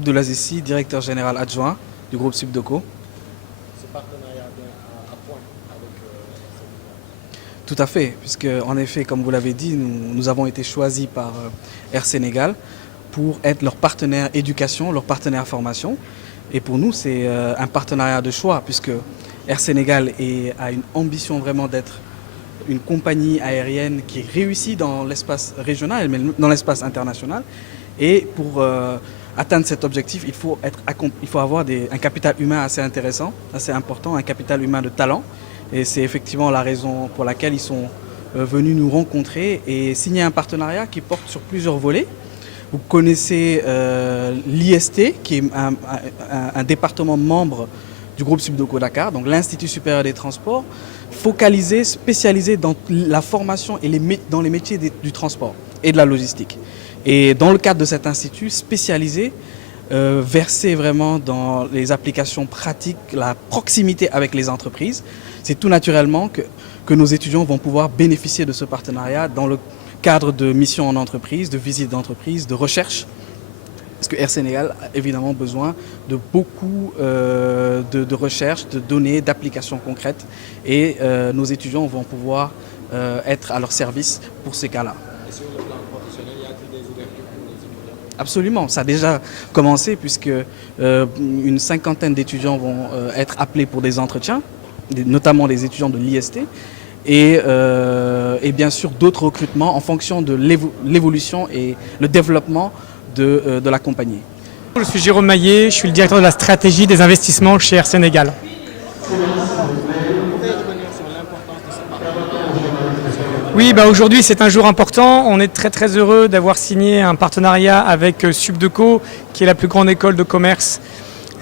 Abdulaziz Sy, directeur général adjoint du groupe Subdeco. Ce partenariat vient à point avec Air Sénégal. Tout à fait, puisque en effet, comme vous l'avez dit, nous avons été choisis par Air Sénégal pour être leur partenaire éducation, leur partenaire formation. Et pour nous, c'est un partenariat de choix, puisque Air Sénégal a une ambition vraiment d'être une compagnie aérienne qui réussit dans l'espace régional, mais dans l'espace international. Et pour atteindre cet objectif, il faut avoir un capital humain assez intéressant, assez important, un capital humain de talent. Et c'est effectivement la raison pour laquelle ils sont venus nous rencontrer et signer un partenariat qui porte sur plusieurs volets. Vous connaissez l'IST, qui est un département membre du groupe Subdeco Dakar, donc l'Institut supérieur des transports, focalisé, spécialisé dans la formation et dans les métiers du transport et de la logistique. Et dans le cadre de cet institut spécialisé, versé vraiment dans les applications pratiques, la proximité avec les entreprises, c'est tout naturellement que nos étudiants vont pouvoir bénéficier de ce partenariat dans le cadre de missions en entreprise, de visites d'entreprise, de recherche. Parce que Air Sénégal a évidemment besoin de beaucoup de recherche, de données, d'applications concrètes. Et nos étudiants vont pouvoir être à leur service pour ces cas-là. Et sur le plan professionnel, y a-t-il des ouvertures pour les étudiants? Absolument, ça a déjà commencé puisque une cinquantaine d'étudiants vont être appelés pour des entretiens, notamment les étudiants de l'IST. Et bien sûr d'autres recrutements en fonction de l'évolution et le développement de la compagnie. Je suis Jérôme Maillet, je suis le directeur de la stratégie des investissements chez Air Sénégal. Vous pouvez revenir sur l'importance de ce partenariat? Oui, aujourd'hui c'est un jour important. On est très heureux d'avoir signé un partenariat avec Subdeco, qui est la plus grande école de commerce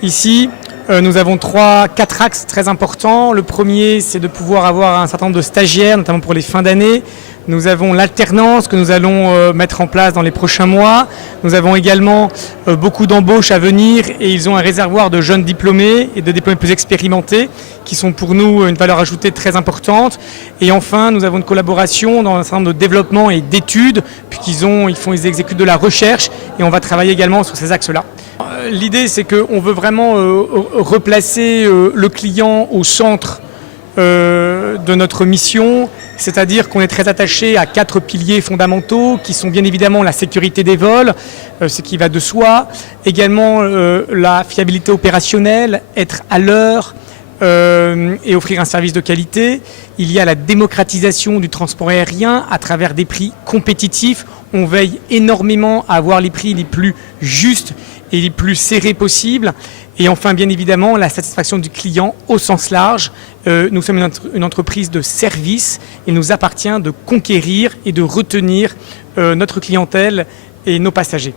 ici. Nous avons 4 axes très importants. Le premier, c'est de pouvoir avoir un certain nombre de stagiaires, notamment pour les fins d'année. Nous avons l'alternance que nous allons mettre en place dans les prochains mois. Nous avons également beaucoup d'embauches à venir et ils ont un réservoir de jeunes diplômés et de diplômés plus expérimentés qui sont pour nous une valeur ajoutée très importante. Et enfin, nous avons une collaboration dans un certain nombre de développement et d'études, puisqu'ils exécutent de la recherche et on va travailler également sur ces axes-là. L'idée, c'est qu'on veut vraiment replacer le client au centre de notre mission, c'est-à-dire qu'on est très attaché à 4 piliers fondamentaux qui sont bien évidemment la sécurité des vols, ce qui va de soi, également la fiabilité opérationnelle, être à l'heure et offrir un service de qualité. Il y a la démocratisation du transport aérien à travers des prix compétitifs. On veille énormément à avoir les prix les plus justes et les plus serrés possibles. Et enfin, bien évidemment, la satisfaction du client au sens large. Nous sommes une entreprise de service. Il nous appartient de conquérir et de retenir notre clientèle et nos passagers.